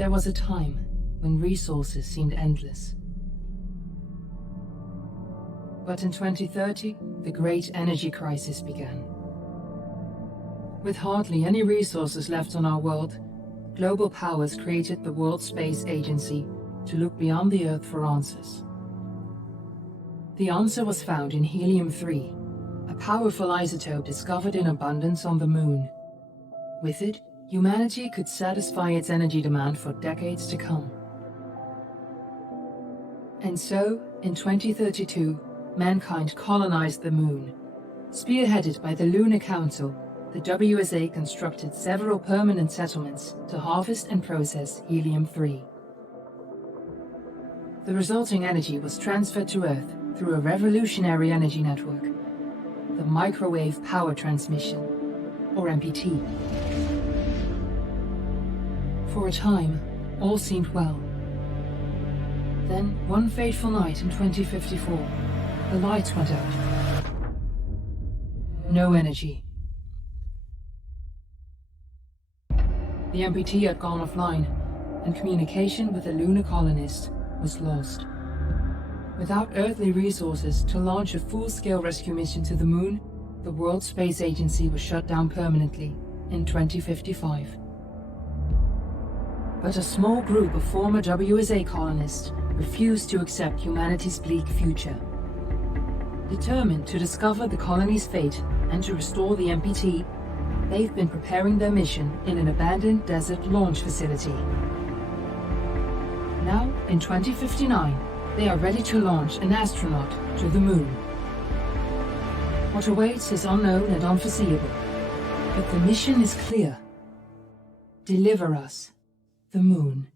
There was a time when resources seemed endless. But in 2030, the great energy crisis began. With hardly any resources left on our world, global powers created the World Space Agency to look beyond the Earth for answers. The answer was found in helium-3, a powerful isotope discovered in abundance on the Moon. With it, humanity could satisfy its energy demand for decades to come. And so, in 2032, mankind colonized the Moon. Spearheaded by the Lunar Council, the WSA constructed several permanent settlements to harvest and process helium-3. The resulting energy was transferred to Earth through a revolutionary energy network, the Microwave Power Transmission, or MPT. For a time, all seemed well. Then, one fateful night in 2054, the lights went out. No energy. The MPT had gone offline, and communication with the lunar colonist was lost. Without earthly resources to launch a full-scale rescue mission to the Moon, the World Space Agency was shut down permanently in 2055. But a small group of former WSA colonists refused to accept humanity's bleak future. Determined to discover the colony's fate and to restore the MPT, they've been preparing their mission in an abandoned desert launch facility. Now, in 2059, they are ready to launch an astronaut to the Moon. What awaits is unknown and unforeseeable, but the mission is clear. Deliver us the Moon.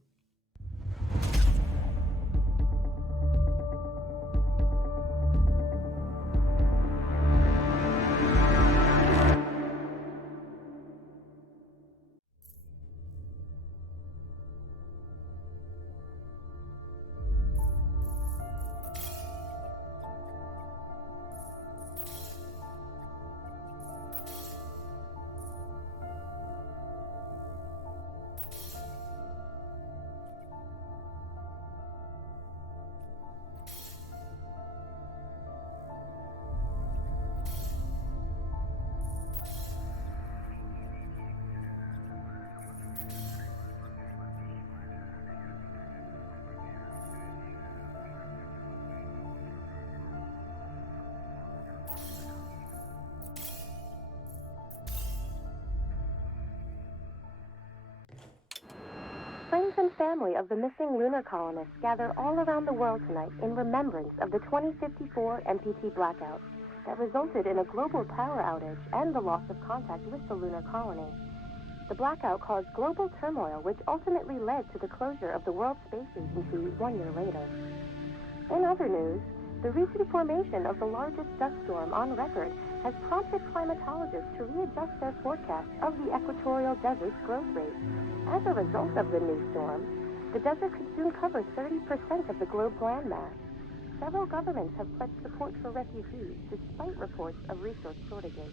Friends and family of the missing lunar colonists gather all around the world tonight in remembrance of the 2054 MPT blackout that resulted in a global power outage and the loss of contact with the lunar colony. The blackout caused global turmoil, which ultimately led to the closure of the World Space Agency 1 year later. In other news, the recent formation of the largest dust storm on record has prompted climatologists to readjust their forecast of the equatorial desert's growth rate. As a result of the new storm, the desert could soon cover 30% of the globe's landmass. Several governments have pledged support for refugees, despite reports of resource shortages.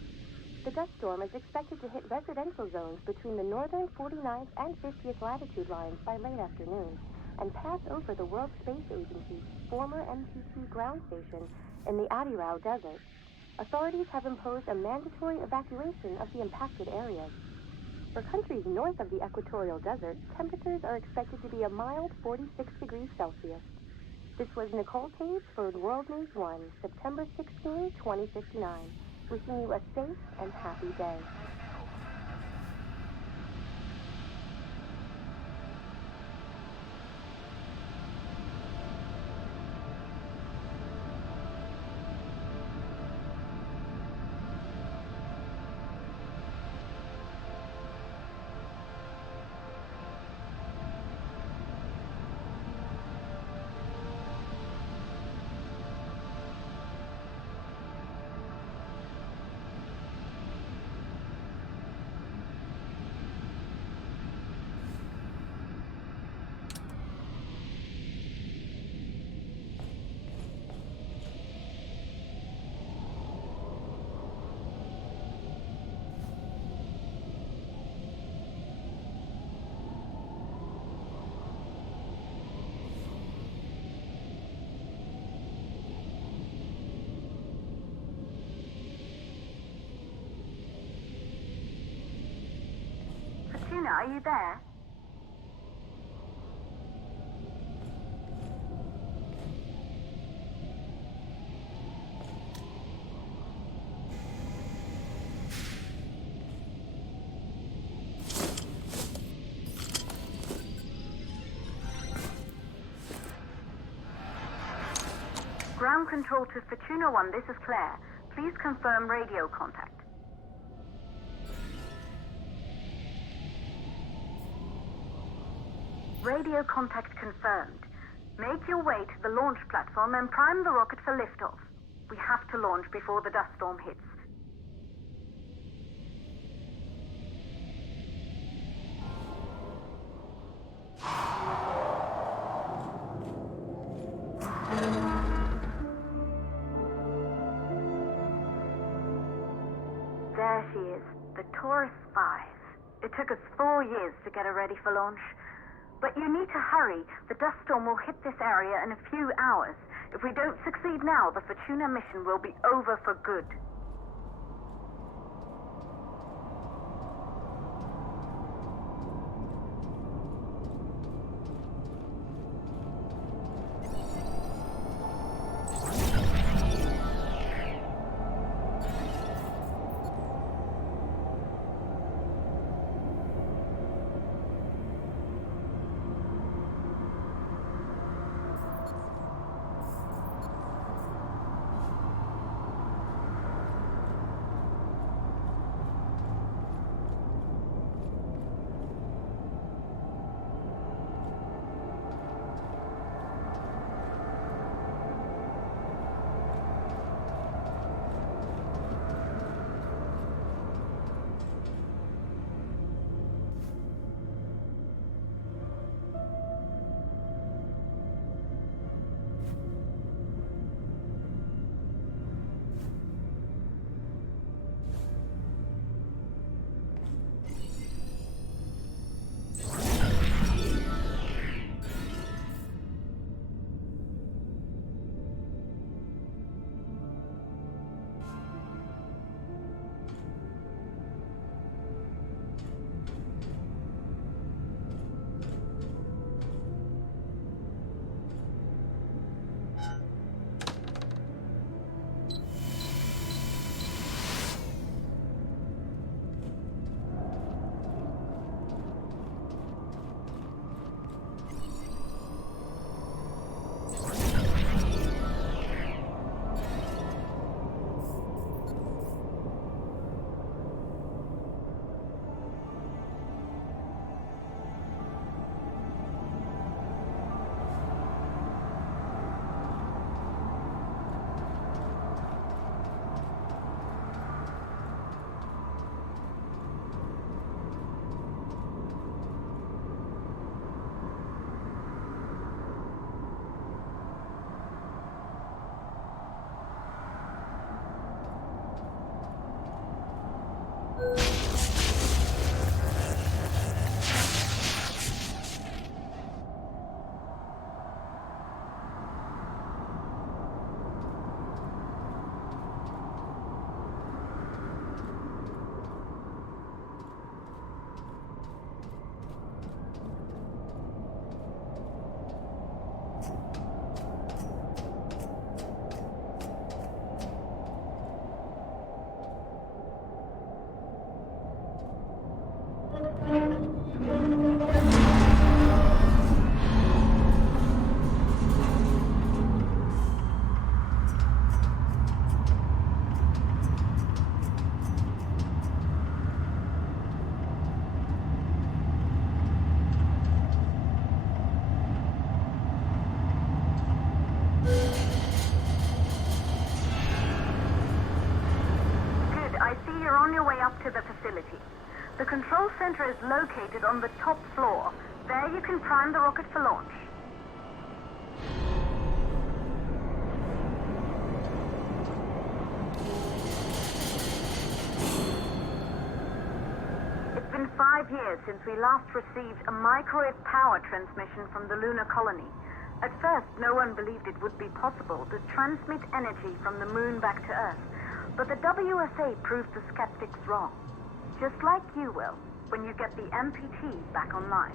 The dust storm is expected to hit residential zones between the northern 49th and 50th latitude lines by late afternoon, and pass over the World Space Agency's former MPT ground station in the Adirau Desert. Authorities have imposed a mandatory evacuation of the impacted areas. For countries north of the equatorial desert, temperatures are expected to be a mild 46 degrees Celsius. This was Nicole Page for World News 1, September 16, 2059. Wishing you a safe and happy day. Fortuna, are you there? Ground control to Fortuna 1, this is Claire. Please confirm radio contact. Radio contact confirmed. Make your way to the launch platform and prime the rocket for liftoff. We have to launch before the dust storm hits. There she is, the Taurus 5. It took us 4 years to get her ready for launch. But you need to hurry. The dust storm will hit this area in a few hours. If we don't succeed now, the Fortuna mission will be over for good. To the facility. The control center is located on the top floor. There you can prime the rocket for launch. It's been 5 years since we last received a microwave power transmission from the lunar colony. At first, no one believed it would be possible to transmit energy from the moon back to Earth. But the WSA proved the skeptics wrong. Just like you will. when you get the MPT back online.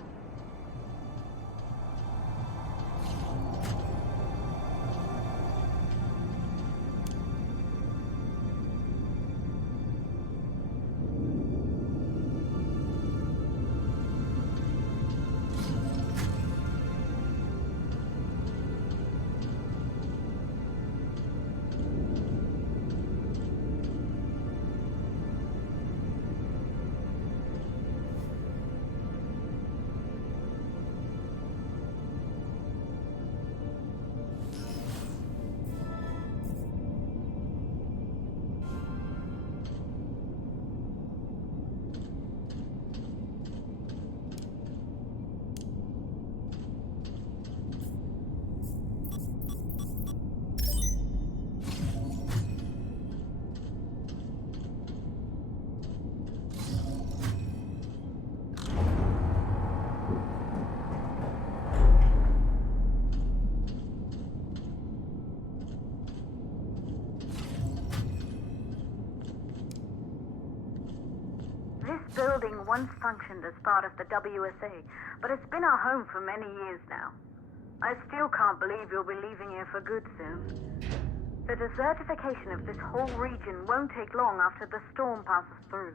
This building once functioned as part of the WSA, but it's been our home for many years now. I still can't believe you'll be leaving here for good soon. The desertification of this whole region won't take long after the storm passes through.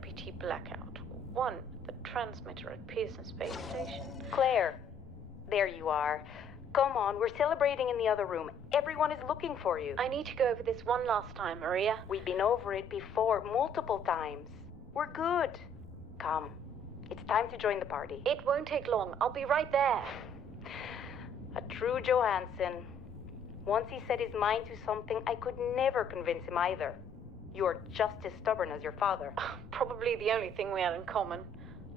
MPT blackout. 1, the transmitter at Pearson Space Station. Claire, there you are. Come on, we're celebrating in the other room. Everyone is looking for you. I need to go over this one last time, Maria. We've been over it before, multiple times. We're good. Come, it's time to join the party. It won't take long. I'll be right there. A true Johansson. Once he set his mind to something, I could never convince him either. You're just as stubborn as your father. Probably the only thing we had in common.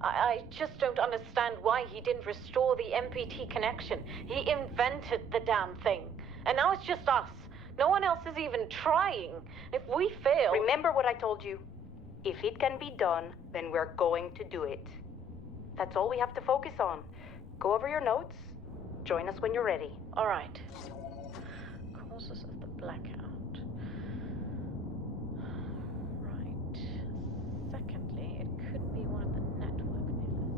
I just don't understand why he didn't restore the MPT connection. He invented the damn thing. And now it's just us. No one else is even trying. If we fail... Remember what I told you. If it can be done, then we're going to do it. That's all we have to focus on. Go over your notes. Join us when you're ready. All right. Causes of the blackout. Right. Secondly, it could be one of the network neighbors.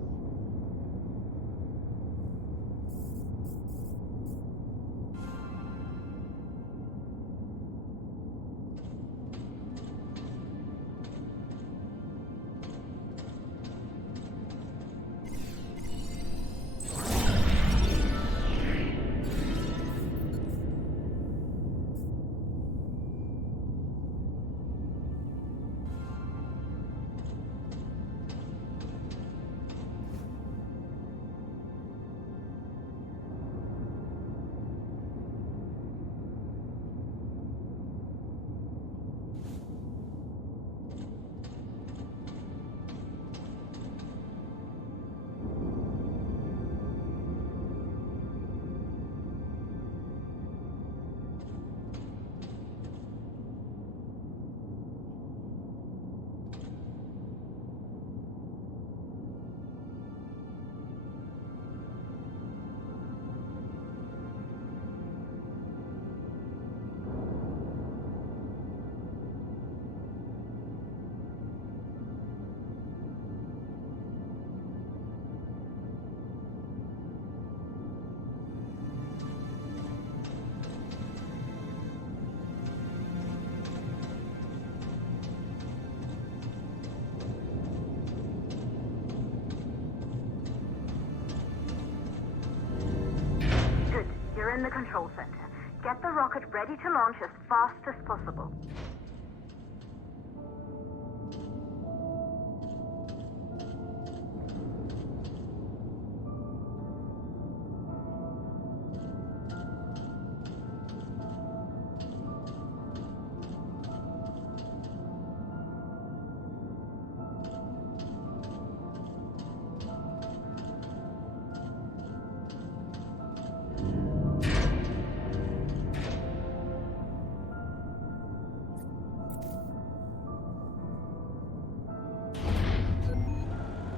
In the control center. Get the rocket ready to launch as fast as possible.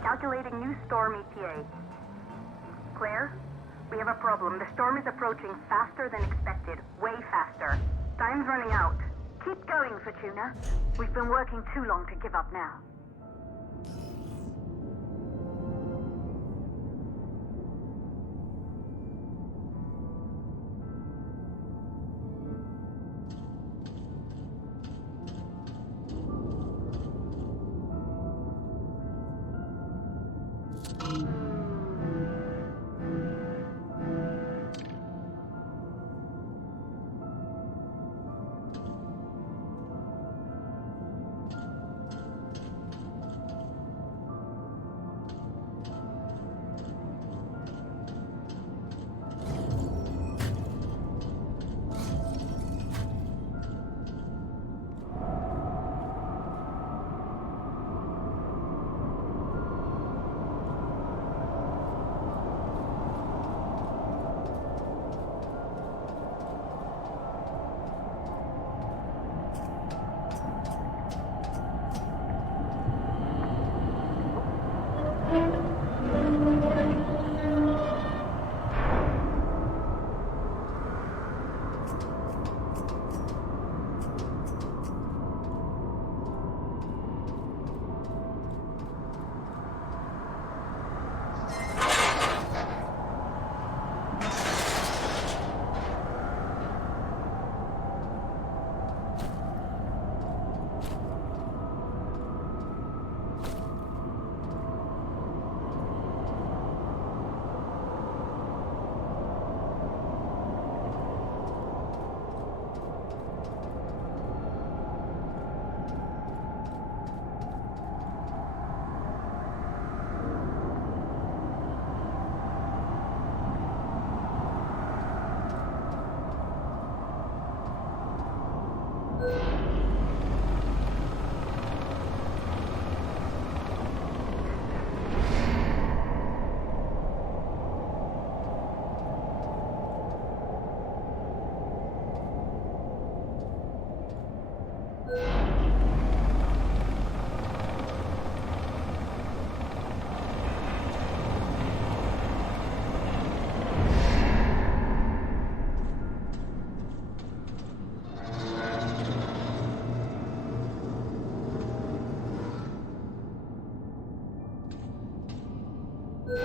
Calculating new storm ETA. Claire, we have a problem. The storm is approaching faster than expected. Way faster. Time's running out. Keep going, Fortuna. We've been working too long to give up now. Okay,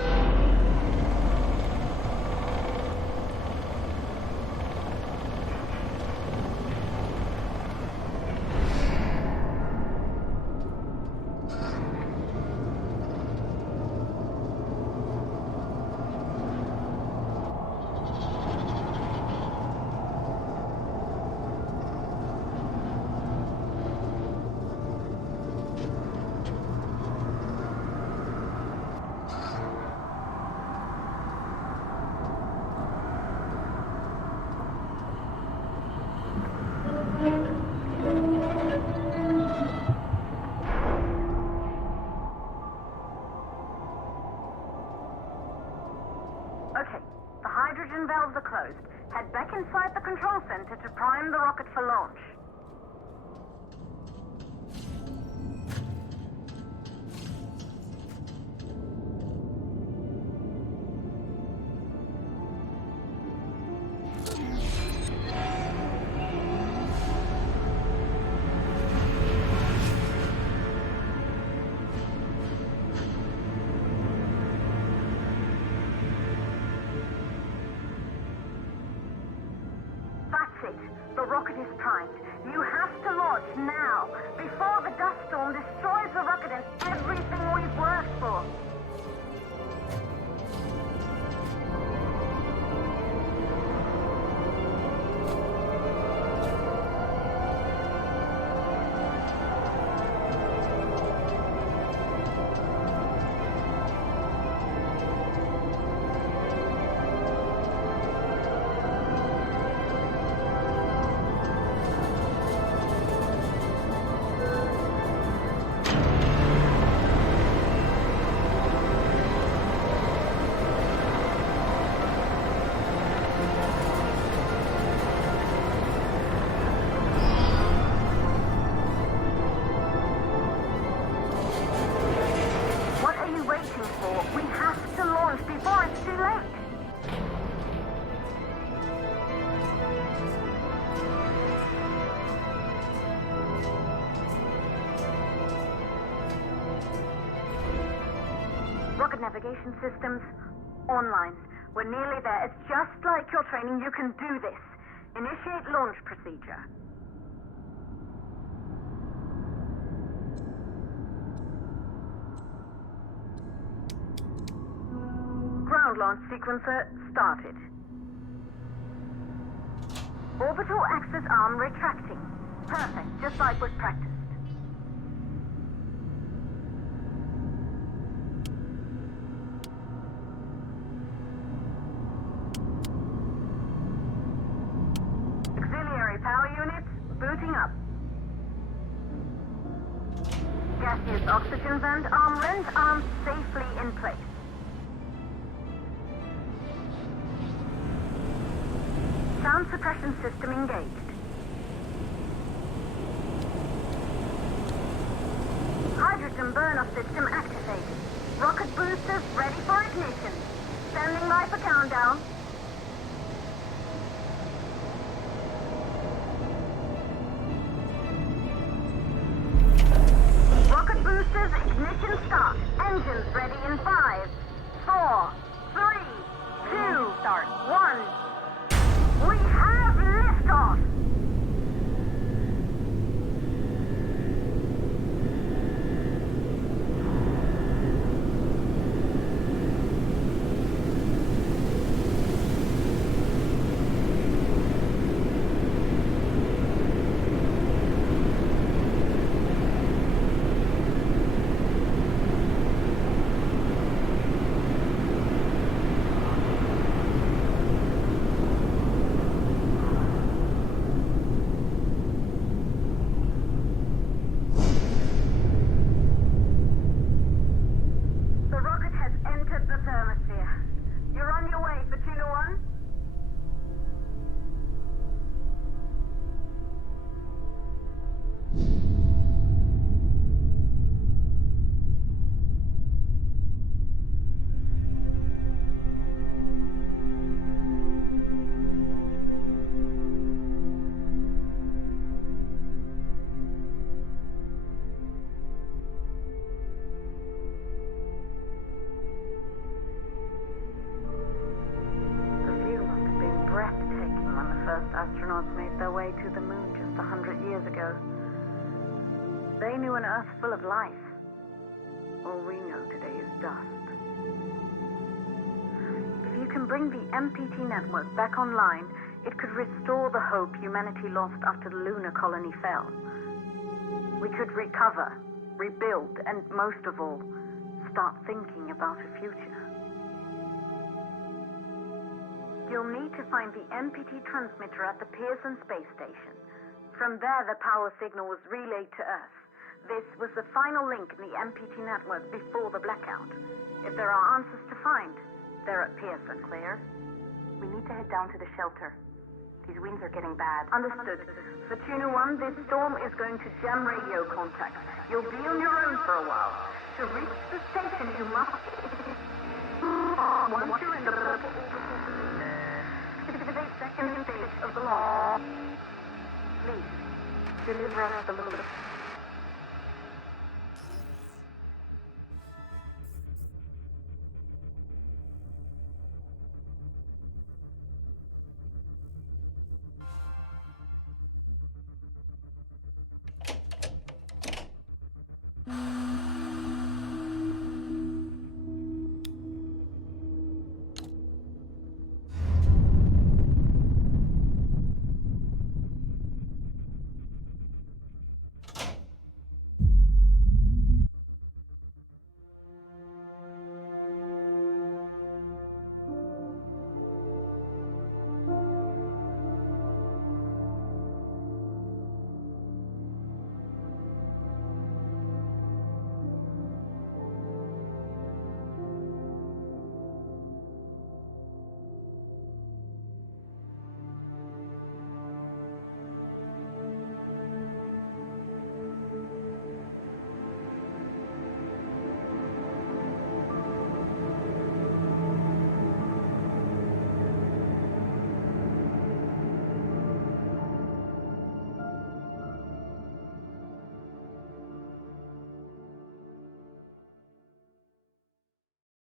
the hydrogen valves are closed. Head back inside the control center to prime the rocket for launch. That's it. The rocket is primed. You have to launch now, before the dust storm destroys the rocket and everything we've worked for. What are you waiting for? We have to launch before it's too late. Rocket navigation systems online. We're nearly there. It's just like your training. You can do this. Initiate launch procedure. Ground launch sequencer started. Orbital axis arm retracting. Perfect, just like was practiced. Auxiliary power units booting up. Gaseous oxygen vent arms safely in place. Sound suppression system engaged. Hydrogen burn-off system activated. Rocket boosters ready for ignition. Standing by for countdown. Rocket boosters ignition start. Engines ready in 5, 4, 3, 2, start, 1. We have liftoff! The rocket has entered the thermosphere. You're on your way, Fatuna 1. way to the moon just 100 years ago. They knew an Earth full of life. All we know today is dust. If you can bring the MPT network back online, it could restore the hope humanity lost after the lunar colony fell. We could recover, rebuild, and most of all, start thinking about a future. You'll need to find the MPT transmitter at the Pearson space station. From there, the power signal was relayed to Earth. This was the final link in the MPT network before the blackout. If there are answers to find, they're at Pearson. Clear? We need to head down to the shelter. These winds are getting bad. Understood. For Tuna 1, this storm is going to jam radio contact. You'll be on your own for a while. To reach the station, you must... Once you're in the purple orbital, activate second stage of the launch. Please, deliver us the load.